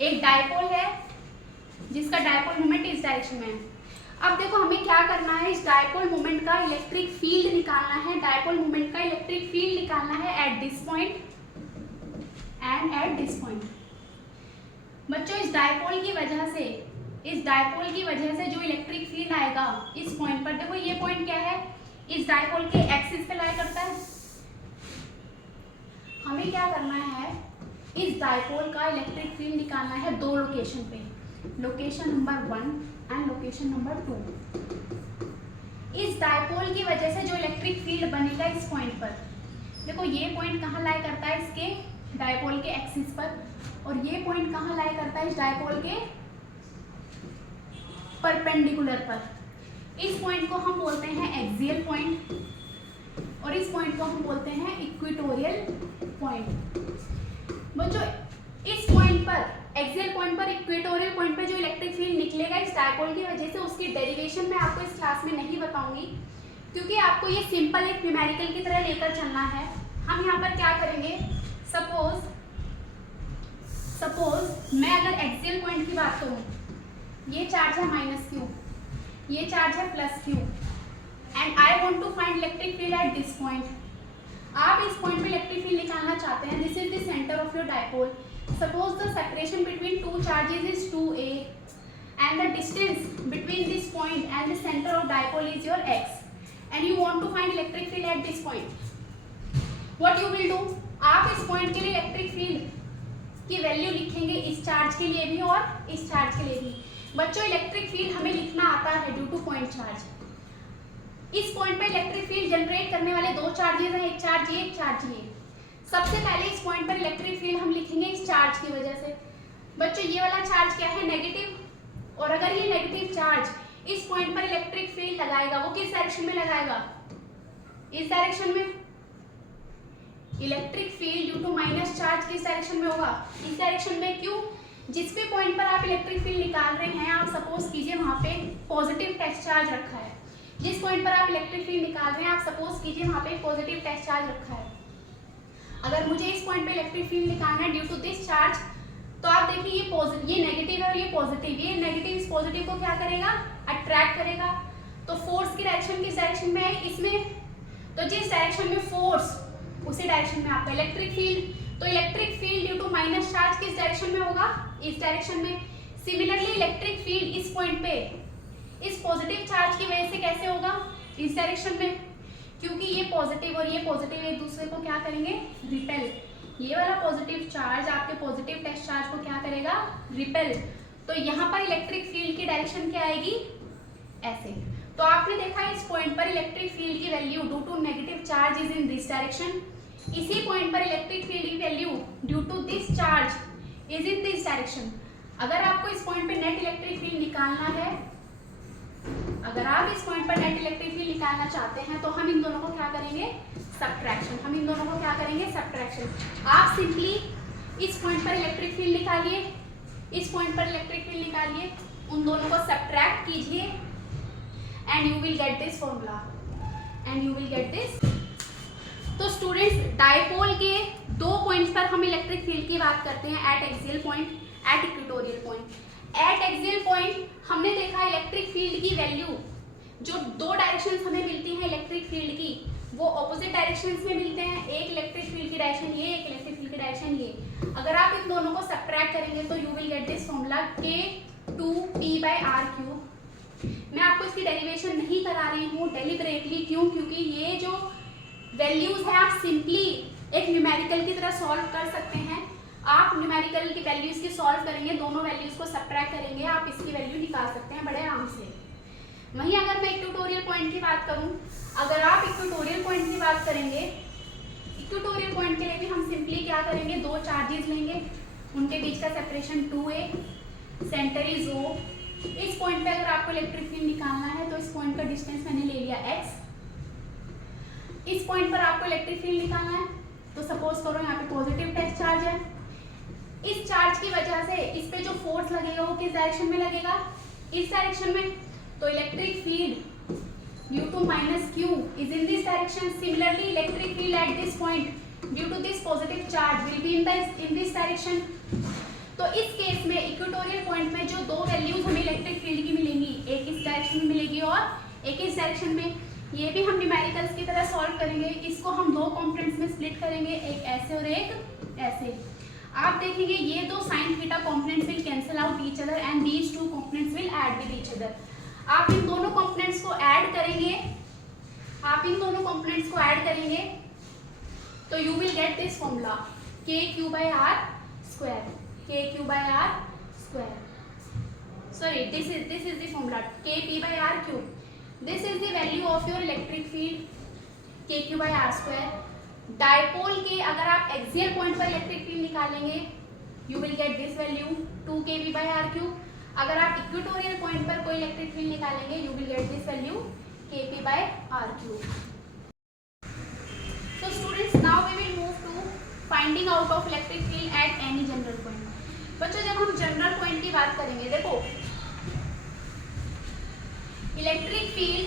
एक डायपोल है जिसका डायपोल मोमेंट इस डायरेक्शन में है। अब देखो हमें क्या करना है, इस डायपोल मोमेंट का इलेक्ट्रिक फील्ड निकालना है। डायपोल मोमेंट का इलेक्ट्रिक फील्ड निकालना है eight this point and eight this point. बच्चों इस डायपोल की वजह से जो इलेक्ट्रिक फील्ड आएगा इस पॉइंट पर, देखो ये पॉइंट क्या है, इस डायपोल के एक्सिस पे लाई करता है। हमें क्या करना है, इस डायपोल का इलेक्ट्रिक फील्ड निकालना है दो लोकेशन पे, location number 1 and location number 2। इस डायपोल की वजह से जो इलेक्ट्रिक फील्ड बनेगा इस पॉइंट पर, देखो ये पॉइंट कहाँ लाई करता है, इसके डायपोल के एक्सिस पर, और ये पॉइंट कहाँ लाई करता है, इस डायपोल के परपेंडिकुलर पर। इस पॉइंट को हम बोलते हैं एक्सियल पॉइंट और इस पॉइंट को हम बोलते हैं इक्वेटोरियल पॉइंट। बच्चों इस पॉइंट पर, एक्सियल पॉइंट पर, इक्वेटोरियल पॉइंट पर जो इलेक्ट्रिक फील्ड निकलेगा इस डायपोल की वजह से, उसकी डेरिवेशन मैं आपको इस क्लास में नहीं बताऊंगी क्योंकि आपको ये सिंपल एक न्यूमेरिकल की तरह लेकर चलना है। हम यहाँ पर क्या करेंगे, सपोज मैं अगर एक्सियल पॉइंट की बात करूँ, ये चार्ज है -q, ये चार्ज है +q and I want to find electric field at this point. आप इस पॉइंट पे इलेक्ट्रिक फील्ड निकालना चाहते हैं। This is the centre of your dipole. Suppose the separation between two charges is 2a and the distance between this point and the centre of dipole is your x and you want to find electric field at this point. What you will do, आप इस point के लिए electric field की value लिखेंगे इस charge के लिए भी और इस चार्ज के लिए भी। बच्चों इलेक्ट्रिक फील्ड हमें लिखना आता है ड्यू टू पॉइंट चार्ज। इस पॉइंट पे इलेक्ट्रिक फील्ड जनरेट करने वाले दो चार्जेस हैं, एक चार्ज ये, एक चार्ज ये। सबसे पहले इस पॉइंट पर इलेक्ट्रिक फील्ड हम लिखेंगे इस चार्ज की वजह से। बच्चों ये वाला चार्ज क्या है, नेगेटिव, और अगर ये नेगेटिव चार्ज इस पॉइंट पर इलेक्ट्रिक फील्ड लगाएगा, वो किस डायरेक्शन में लगाएगा, इस डायरेक्शन में। Electric field due to minus charge किस डायरेक्शन में होगा, इस डायरेक्शन में। क्यों, जिस भी पॉइंट पर आप इलेक्ट्रिक फील्ड निकाल रहे हैं, आप सपोज कीजिए वहां पे पॉजिटिव टेस्ट चार्ज रखा है। जिस पॉइंट पर आप इलेक्ट्रिक फील्ड निकाल रहे हैं, आप सपोज कीजिए वहां पे पॉजिटिव टेस्ट चार्ज रखा है। अगर मुझे इस पॉइंट पे इलेक्ट्रिक फील्ड निकालना है ड्यू टू दिस चार्ज, तो आप देखिए ये नेगेटिव है और ये पॉजिटिव। ये नेगेटिव इस पॉजिटिव को क्या करेगा, अट्रैक्ट करेगा। तो फोर्स की डायरेक्शन किस डायरेक्शन में है, इसमें। तो जिस डायरेक्शन में फोर्स, उसी डायरेक्शन में आपका इलेक्ट्रिक फील्ड। तो electric field due to minus charge किस डायरेक्शन में होगा, इस डायरेक्शन में। सिमिलरली इलेक्ट्रिक फील्ड इस पॉइंट पे इस पॉजिटिव चार्ज की वजह से कैसे होगा, इस डायरेक्शन में, क्योंकि ये पॉजिटिव और ये पॉजिटिव एक दूसरे को क्या करेंगे, रिपेल। ये वाला पॉजिटिव चार्ज आपके पॉजिटिव टेस्ट चार्ज को क्या करेगा, रिपेल। तो यहाँ पर इलेक्ट्रिक फील्ड की डायरेक्शन क्या आएगी, ऐसे। तो आपने देखा इस पॉइंट पर इलेक्ट्रिक फील्ड की value due to negative charge is in this direction. इसी पॉइंट पर इलेक्ट्रिक फील्ड की value due to this charge is in this direction. अगर आपको इस पॉइंट पे नेट इलेक्ट्रिक फील्ड निकालना है, अगर आप इस पॉइंट पर नेट इलेक्ट्रिक फील्ड निकालना चाहते हैं, तो हम इन दोनों को क्या करेंगे, सब्ट्रैक्शन। हम इन दोनों को क्या करेंगे, सब्ट्रैक्शन। आप सिंपली इस पॉइंट पर इलेक्ट्रिक फील्ड निकालिए, इस पॉइंट पर इलेक्ट्रिक फील्ड निकालिए, उन दोनों को सब्ट्रैक्ट कीजिए and you will get this formula, and you will get this. तो स्टूडेंट्स, डायपोल के दो पॉइंट्स पर हम इलेक्ट्रिक फील्ड की बात करते हैं, eight axial point, eight equatorial point. Eight axial point हमने देखा इलेक्ट्रिक फील्ड की वैल्यू, जो दो डायरेक्शंस हमें मिलती हैं इलेक्ट्रिक फील्ड की, वो ऑपोजिट डायरेक्शंस में मिलते हैं। एक इलेक्ट्रिक फील्ड की डायरेक्शन ये, एक इलेक्ट्रिक फील्ड की डायरेक्शन ये। अगर आप इन दोनों को सब्ट्रैक्ट करेंगे तो you will get this formula K2P/r3। मैं आपको इसकी डेरिवेशन नहीं करा रही हूँ डेलिबरेटली, क्यों, क्योंकि ये जो वैल्यूज है आप सिंपली एक न्यूमेरिकल की तरह सॉल्व कर सकते हैं। आप न्यूमेरिकल की वैल्यूज की सॉल्व करेंगे, दोनों वैल्यूज को सब्ट्रैक्ट करेंगे, आप इसकी वैल्यू निकाल सकते हैं बड़े आराम से। वहीं अगर मैं इक्वेटोरियल पॉइंट की बात करूं, अगर आप इक्वेटोरियल पॉइंट की बात करेंगे, इक्वेटोरियल पॉइंट के लिए भी हम सिंपली क्या करेंगे, दो चार्जेस लेंगे, उनके बीच का separation 2a, centre is O। इस पॉइंट पे अगर आपको इलेक्ट्रिक फील्ड निकालना है तो इस पॉइंट का डिस्टेंस मैंने ले लिया x। इस पॉइंट पर आपको इलेक्ट्रिक फील्ड निकालना है, तो सपोज करो यहाँ पे पॉजिटिव टेस्ट चार्ज है। इस चार्ज की वजह से इस पे जो फोर्स लगेगा वो किस डायरेक्शन में लगेगा, इस डायरेक्शन में। तो electric field due to -q is in this direction. Similarly electric field at this point due to this positive charge will be in this direction. तो इस केस में इक्वेटोरियल पॉइंट में जो दो वैल्यूज हमें इलेक्ट्रिक फील्ड की मिलेंगी, एक इस डायरेक्शन में मिलेगी और एक इस डायरेक्शन में, ये भी हम न्यूमेरिकल्स की तरह सॉल्व करेंगे। इसको हम दो कंपोनेंट्स में स्प्लिट करेंगे, एक ऐसे और एक ऐसे। आप देखेंगे ये दो sine theta components will cancel out each other and these two components will add with each other. आप इन दोनों कंपोनेंट्स को ऐड करेंगे, तो you will get this formula KQ by R square, KQ by R square. Sorry, this is the formula KP by R cube. This is the value of your electric field KQ by R square. Dipole के अगर आप axial point पर electric field निकालेंगे you will get this value 2 KB by R cube. अगर आप equatorial point पर कोई electric field निकालेंगे you will get this value KP by R cube. So students, now we will move to finding out of electric field at any general point. बच्चों जब हम general point की बात करेंगे, देखो इलेक्ट्रिक फील्ड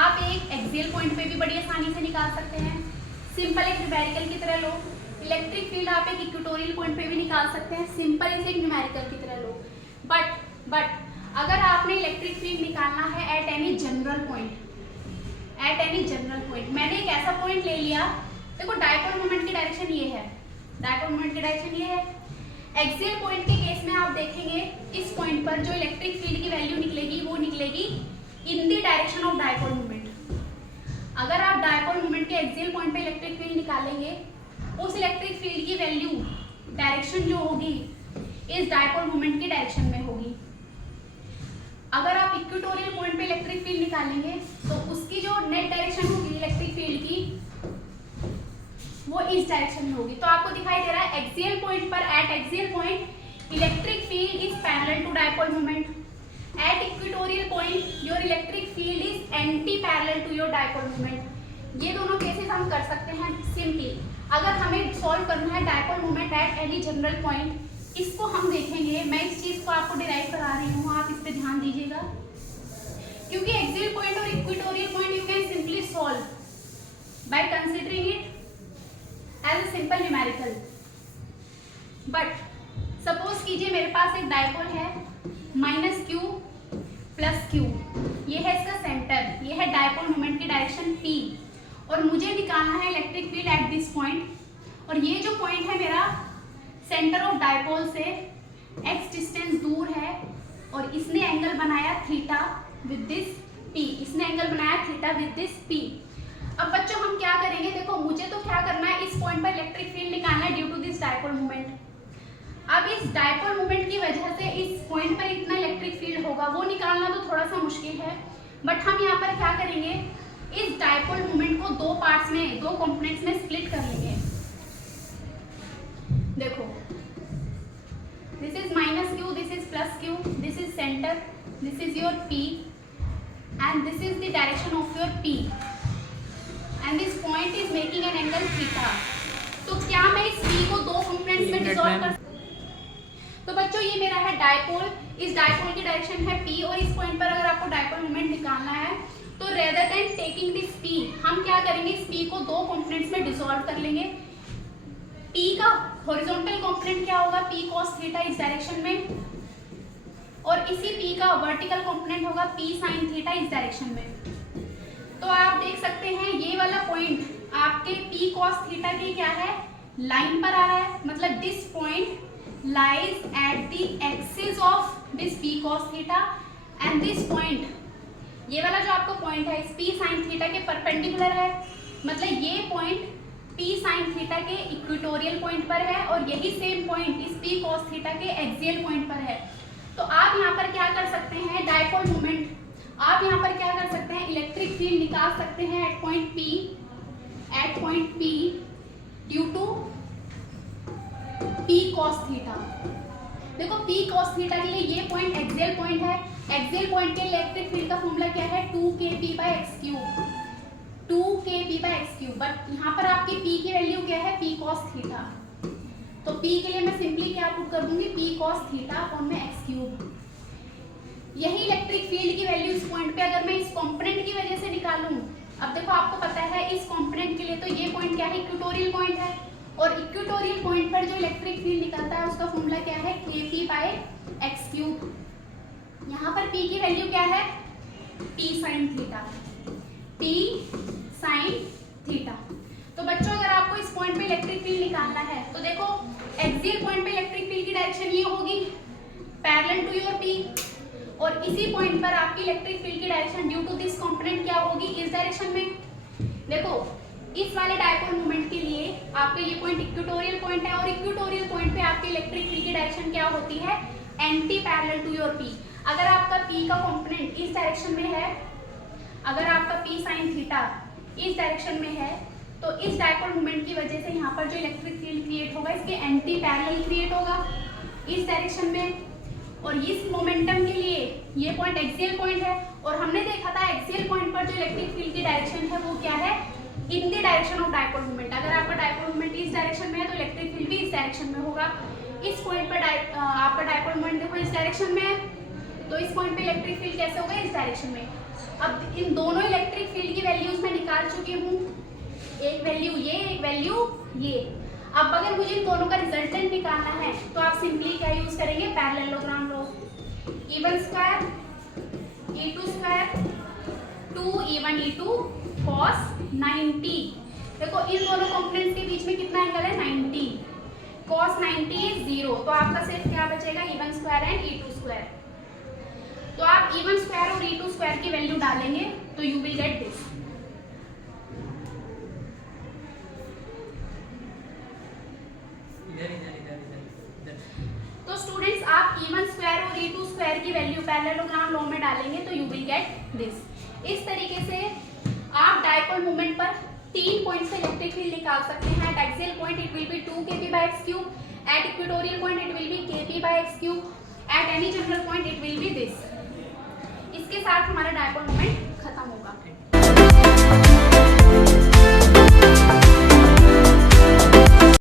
आप एक एक्सियल पॉइंट पे भी बड़ी आसानी से निकाल सकते हैं, सिंपल एक न्यूमेरिकल की तरह लो। इलेक्ट्रिक फील्ड आप एक इक्वेटोरियल पॉइंट पे भी निकाल सकते हैं, सिंपल इसे एक न्यूमेरिकल की तरह लो। बट अगर आपने इलेक्ट्रिक फील्ड निकालना है एट एनी जनरल पॉइंट, मैंने एक ऐसा पॉइंट ले लिया, देखो डायपोल मोमेंट की डायरेक्शन ये है, एक्सियल पॉइंट के केस में आप देखेंगे इस पॉइंट पर जो इलेक्ट्रिक फील्ड की वैल्यू निकलेगी वो निकलेगी in the direction of dipole moment. अगर आप डायपोल मोमेंट के एक्सियल पॉइंट पे इलेक्ट्रिक फील्ड निकालेंगे, उस इलेक्ट्रिक फील्ड की वैल्यू डायरेक्शन जो होगी इस डायपोल मोमेंट की डायरेक्शन में होगी। अगर आप इक्वेटोरियल पॉइंट पे इलेक्ट्रिक फील्ड निकालेंगे तो उसकी जो नेट डायरेक्शन होगी इलेक्ट्रिक फील्ड की वो इस डायरेक्शन में होगी। तो आपको दिखाई दे रहा है एक्सियल पॉइंट पर, at axial point electric field is parallel to dipole moment, at equatorial point your electric field is anti parallel to your dipole moment. ये दोनों केसेस हम कर सकते हैं सिंपली। अगर हमें सॉल्व करना है dipole moment at any general point, इसको हम देखेंगे, मैं इस चीज को आपको डिराइव करा रही हूँ, आप इस पे ध्यान दीजिएगा, क्योंकि एक्सियल पॉइंट और equatorial point you can simply solve by considering it as a simple numerical. But suppose कीजिए मेरे पास एक डायपोल है -q + q, ये है इसका सेंटर, ये है डायपोल मोमेंट की डायरेक्शन p, और मुझे निकालना है electric field at this point. और ये जो पॉइंट है मेरा सेंटर ऑफ डायपोल से x डिस्टेंस दूर है, और इसने एंगल बनाया थीटा विद दिस p, अब बच्चों हम क्या करेंगे, देखो मुझे तो क्या करना है, इस पॉइंट पर इलेक्ट्रिक फील्ड निकालना है due to this dipole moment. अब इस डायपोल मोमेंट की वजह से इस पॉइंट पर इतना इलेक्ट्रिक फील्ड होगा, वो निकालना तो थोड़ा सा मुश्किल है, बट हम यहाँ पर क्या करेंगे, इस डायपोल मोमेंट को दो पार्ट्स में, दो कंपोनेंट्स में स्प्लिट कर लेंगे। देखो this is -q, this is +q, this is centre, this is your p and this is the direction of your p and this point is making an angle theta। तो क्या मैं इस p को दो components में dissolve कर, तो बच्चों ये मेरा है डायपोल, इस डायपोल की डायरेक्शन है p, और इस पॉइंट पर अगर आपको डायपोल मोमेंट निकालना है तो rather than taking this p, हम क्या करेंगे, इस p को दो कंपोनेंट्स में डिसॉल्व कर लेंगे। p का हॉरिजॉन्टल कंपोनेंट क्या होगा, p cos थीटा इस डायरेक्शन में, और इसी p का वर्टिकल कंपोनेंट होगा p sin थीटा इस डायरेक्शन में। तो आप देख सकते हैं ये वाला पॉइंट आपके p cos थीटा के क्या है, लाइन पर आ रहा है, मतलब this point lies at the axis of this p cos theta, and this point, ये वाला जो आपका पॉइंट है इस p sin थीटा के परपेंडिकुलर है, मतलब ये पॉइंट p sin थीटा के इक्वेटोरियल पॉइंट पर है, और यही सेम पॉइंट इस p cos थीटा के एक्सियल पॉइंट पर है। तो आप यहाँ पर क्या कर सकते हैं, डायपोल मोमेंट, आप यहाँ पर क्या कर सकते हैं, इलेक्ट्रिक फील्ड निकाल सकते हैं at point P due to p cos theta. देखो p cos थीटा के लिए ये पॉइंट एक्सियल पॉइंट है, एक्सियल पॉइंट के इलेक्ट्रिक फील्ड का फॉर्मूला क्या है, 2kp/x³, 2kp/x³, बट यहाँ पर आपकी p की वैल्यू क्या है, p cos थीटा, तो p के लिए मैं सिंपली क्या पुट कर दूंगी, p cos थीटा अपॉन में x³। यही इलेक्ट्रिक फील्ड की वैल्यू इस पॉइंट पे अगर मैं इस कंपोनेंट की वजह से निकालूं, अब देखो आपको पता है इस कंपोनेंट के लिए तो ये पॉइंट क्या है, इक्वेटोरियल पॉइंट है, और इक्वेटोरियल पॉइंट पर जो इलेक्ट्रिक फील्ड निकलता है उसका फॉर्मूला क्या है, kp/x³। यहाँ पर p की वैल्यू क्या है, p sin theta, p sin theta. तो बच्चों अगर आपको इस पॉइंट पे इलेक्ट्रिक फील्ड निकालना है तो देखो एक्सियल पॉइंट पे इलेक्ट्रिक फील्ड की डायरेक्शन ये होगी पैरेलल टू योर p, और इसी पॉइंट पर आपकी इलेक्ट्रिक फील्ड की direction due to this component क्या होगी, इस डायरेक्शन में। देखो इस वाले डायपोल मोमेंट के लिए आपका ये पॉइंट इक्वेटोरियल पॉइंट है, और इक्वेटोरियल पॉइंट पे आपकी इलेक्ट्रिक फील्ड की डायरेक्शन क्या होती है, anti parallel to your p। अगर आपका p का कंपोनेंट इस डायरेक्शन में है, अगर आपका p sin थीटा इस डायरेक्शन में है, तो इस डायपोल मोमेंट की वजह से यहाँ पर जो इलेक्ट्रिक फील्ड क्रिएट होगा इसके एंटी पैरेलल क्रिएट होगा इस डायरेक्शन में। और इस मोमेंटम के लिए ये पॉइंट एक्सियल पॉइंट है, और हमने देखा था एक्सियल पॉइंट पर जो इलेक्ट्रिक फील्ड की डायरेक्शन है वो क्या है, in the direction of dipole moment. अगर आपका डायपोल मोमेंट इस डायरेक्शन में है तो इलेक्ट्रिक फील्ड भी इस डायरेक्शन में होगा। इस पॉइंट पर आपका डायपोल मोमेंट देखो इस डायरेक्शन में है, तो इस पॉइंट पे इलेक्ट्रिक फील्ड कैसे होगा, इस डायरेक्शन में। अब इन दोनों इलेक्ट्रिक फील्ड की वैल्यूज मैं निकाल चुकी हूँ, एक वैल्यू ये, एक वैल्यू ये। अब अगर मुझे इन दोनों का रिजल्टेंट निकालना है तो आप सिंपली क्या यूज करेंगे, पैरेललोग्राम लो। E1 square E2 square 2 E1 E2 cos 90। देखो इन दोनों कंपोनेंट्स के बीच में कितना एंगल है, 90। cos 90 इज 0, तो आपका सिर्फ क्या बचेगा, E1 square and E2 square. तो आप E1 स्क्वायर और E2 स्क्वायर की वैल्यू डालेंगे तो यू विल गेट दिस। तो स्टूडेंट्स आप E1 स्क्वायर और E2 स्क्वायर की वैल्यू पैरेललोग्राम लॉ में डालेंगे तो यू विल गेट दिस। इस तरीके से आप डायपोल मोमेंट पर 3 पॉइंट से इलेक्ट्रिक फील्ड निकाल सकते हैं। Eight axial point it will be 2 kp/x³, eight equatorial point it will be kp/x³, at any general point it will be this. इसके साथ हमारा डायपोल मोमेंट खत्म होगा।